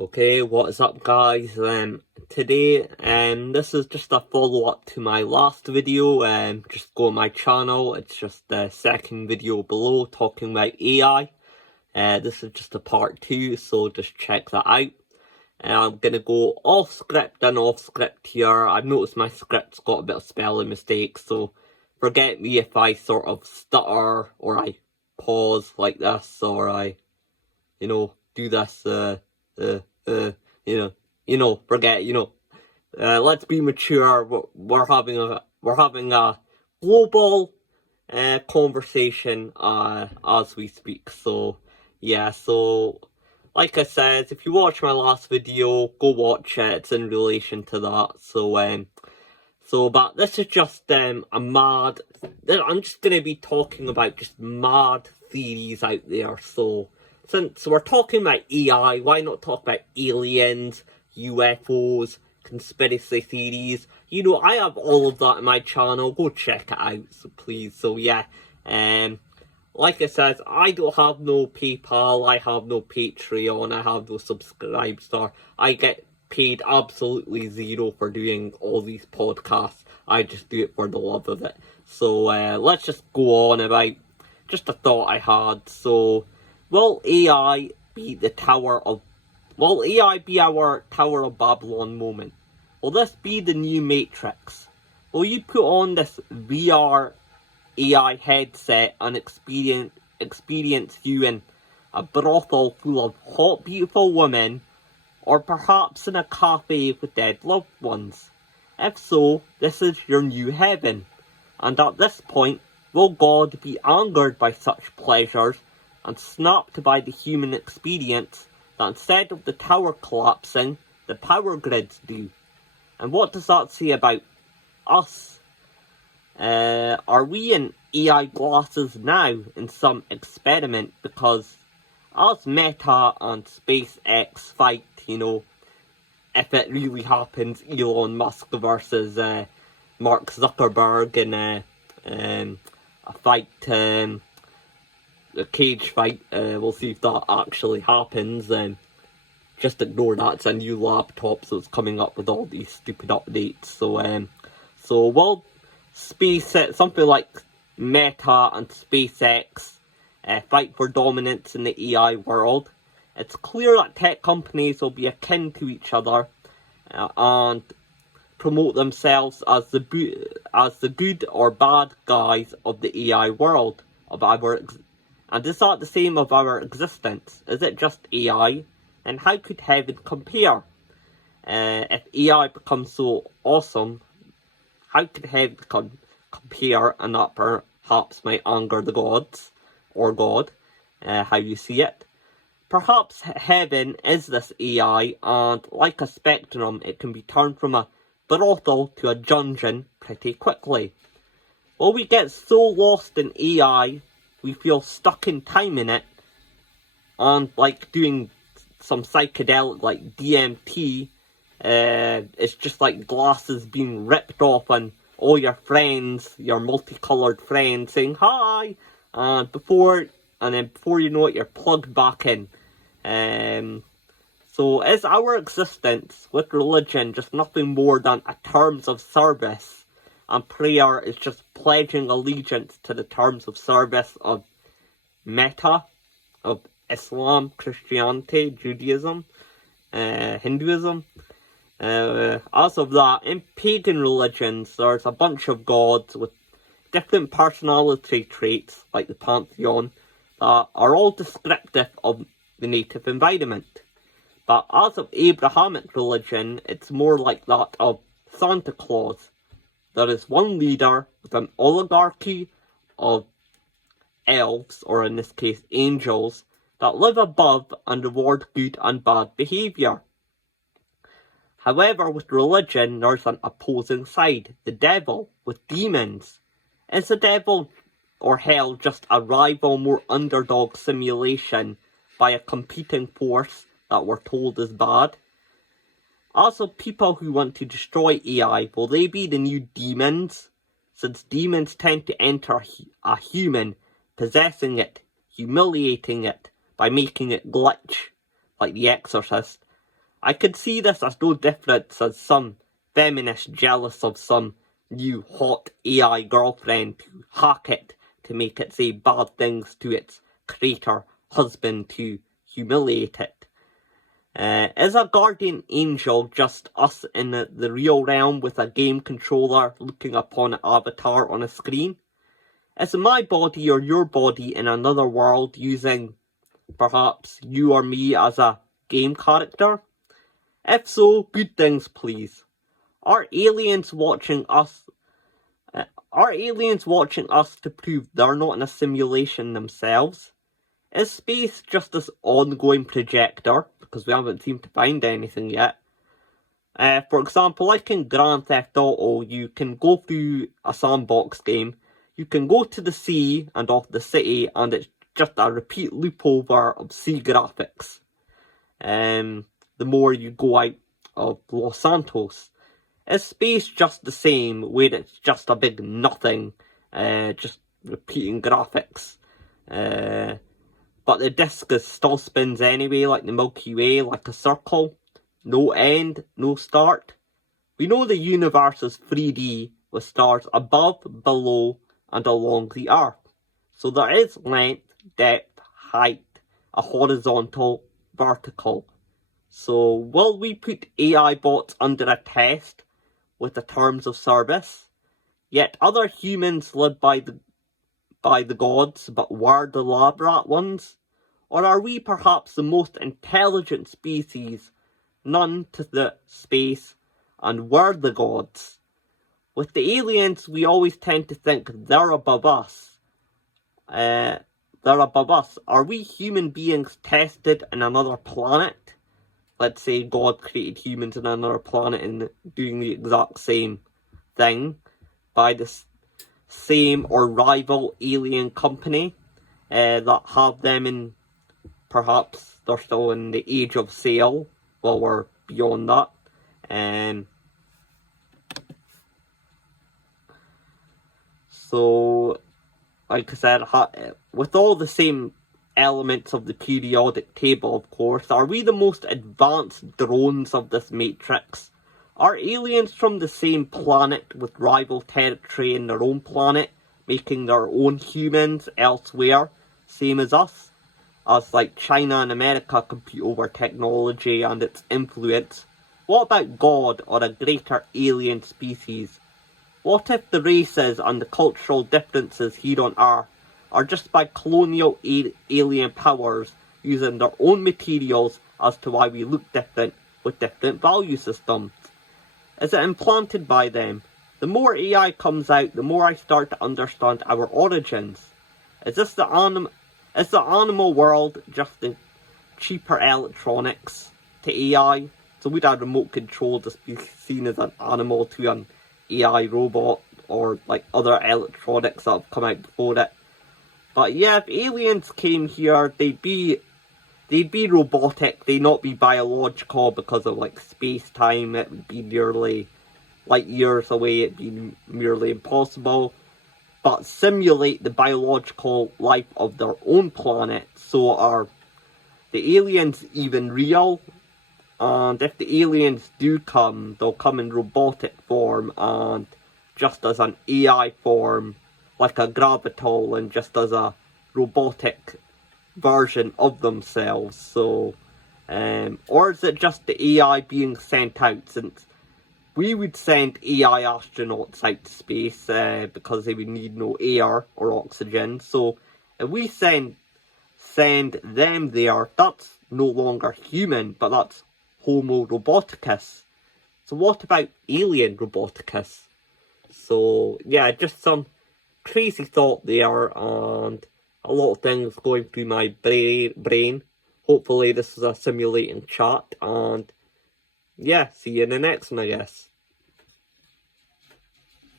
Okay, what is up guys? Today, this is just a follow-up to my last video. Just go on my channel, it's just the second video below talking about AI. This is just a part 2, so just check that out. I'm gonna go off script and off script here. I've noticed my script's got a bit of spelling mistakes, so forget me if I sort of stutter or I pause like this or I, do this, forget, let's be mature. We're having a global conversation as we speak. So yeah, so like I said, if you watch my last video, go watch it. It's in relation to that. But this is just I'm just gonna be talking about just mad theories out there. So since we're talking about AI, why not talk about aliens, UFOs, conspiracy theories? I have all of that in my channel. Go check it out, so please. So yeah, like I said, I don't have no PayPal, I have no Patreon, I have no Subscribestar. I get paid absolutely zero for doing all these podcasts. I just do it for the love of it. So let's just go on about just a thought I had. So will AI be our Tower of Babylon moment? Will this be the new Matrix? Will you put on this VR AI headset and experience you in a brothel full of hot, beautiful women, or perhaps in a cafe with dead loved ones? If so, this is your new heaven. And at this point, will God be angered by such pleasures and snapped by the human experience that instead of the tower collapsing, the power grids do? And what does that say about us? Are we in AI glasses now in some experiment? Because as Meta and SpaceX fight, if it really happens, Elon Musk versus Mark Zuckerberg in a fight, a cage fight. We'll see if that actually happens. Just ignore that, it's a new laptop, so it's coming up with all these stupid updates. So will something like Meta and SpaceX fight for dominance in the AI world? It's clear that tech companies will be akin to each other and promote themselves as the good or bad guys of the AI world and is that the same of our existence? Is it just AI? And how could heaven compare? If AI becomes so awesome, how could heaven compare? And that perhaps might anger the gods, or God, how you see it. Perhaps heaven is this AI, and like a spectrum, it can be turned from a brothel to a dungeon pretty quickly. Will we get so lost in AI, we feel stuck in time in it, and like doing some psychedelic like DMT, it's just like glasses being ripped off and all your friends, your multicolored friends saying hi, and before you know it, you're plugged back in. So is our existence with religion just nothing more than a terms of service, and prayer is just pledging allegiance to the terms of service of Meta, of Islam, Christianity, Judaism, Hinduism? As of that, in pagan religions, there's a bunch of gods with different personality traits, like the pantheon, that are all descriptive of the native environment. But as of Abrahamic religion, it's more like that of Santa Claus. There is one leader with an oligarchy of elves, or in this case angels, that live above and reward good and bad behaviour. However, with religion, there's an opposing side, the devil, with demons. Is the devil or hell just a rival, more underdog simulation by a competing force that we're told is bad? Also, people who want to destroy AI, will they be the new demons? Since demons tend to enter a human, possessing it, humiliating it, by making it glitch, like The Exorcist, I could see this as no difference as some feminist jealous of some new hot AI girlfriend to hack it to make it say bad things to its creator husband to humiliate it. Is a guardian angel just us in the real realm with a game controller looking upon an avatar on a screen? Is my body or your body in another world using perhaps you or me as a game character? If so, good things please. Are aliens watching us to prove they're not in a simulation themselves? Is space just this ongoing projector, because we haven't seemed to find anything yet? For example, like in Grand Theft Auto, you can go through a sandbox game, you can go to the sea and off the city, and it's just a repeat loop over of sea graphics. The more you go out of Los Santos. Is space just the same, where it's just a big nothing, just repeating graphics? But the disk still spins anyway, like the Milky Way, like a circle. No end, no start. We know the universe is 3D, with stars above, below, and along the Earth. So there is length, depth, height, a horizontal, vertical. So will we put AI bots under a test with the terms of service? Yet other humans live by the gods, but we're the lab rat ones? Or are we perhaps the most intelligent species, none to the space, and we're the gods? With the aliens, we always tend to think they're above us. Are we human beings tested in another planet? Let's say God created humans in another planet and doing the exact same thing by the same or rival alien company that have them in, perhaps they're still in the age of sail, while we're beyond that. So, like I said, with all the same elements of the periodic table, of course, are we the most advanced drones of this matrix? Are aliens from the same planet with rival territory in their own planet, making their own humans elsewhere, same as us? As like China and America compete over technology and its influence, what about God or a greater alien species? What if the races and the cultural differences here on Earth are just by colonial alien powers using their own materials as to why we look different with different value systems? Is it implanted by them? The more AI comes out, the more I start to understand our origins. Is the animal world just the cheaper electronics to AI? So would a remote control just be seen as an animal to an AI robot, or like other electronics that have come out before it? But yeah, if aliens came here, they'd be robotic, they'd not be biological because of like space-time. It would be nearly light years away, it'd be merely impossible. But simulate the biological life of their own planet. So are the aliens even real? And if the aliens do come, they'll come in robotic form and just as an AI form, like a Gravitol, and just as a robotic version of themselves. So, or is it just the AI being sent out? Since we would send AI astronauts out to space because they would need no air or oxygen. So if we send them there, that's no longer human, but that's Homo roboticus. So what about alien roboticus? So yeah, just some crazy thought there, and a lot of things going through my brain. Hopefully this is a simulating chat, and yeah, see you in the next one, I guess.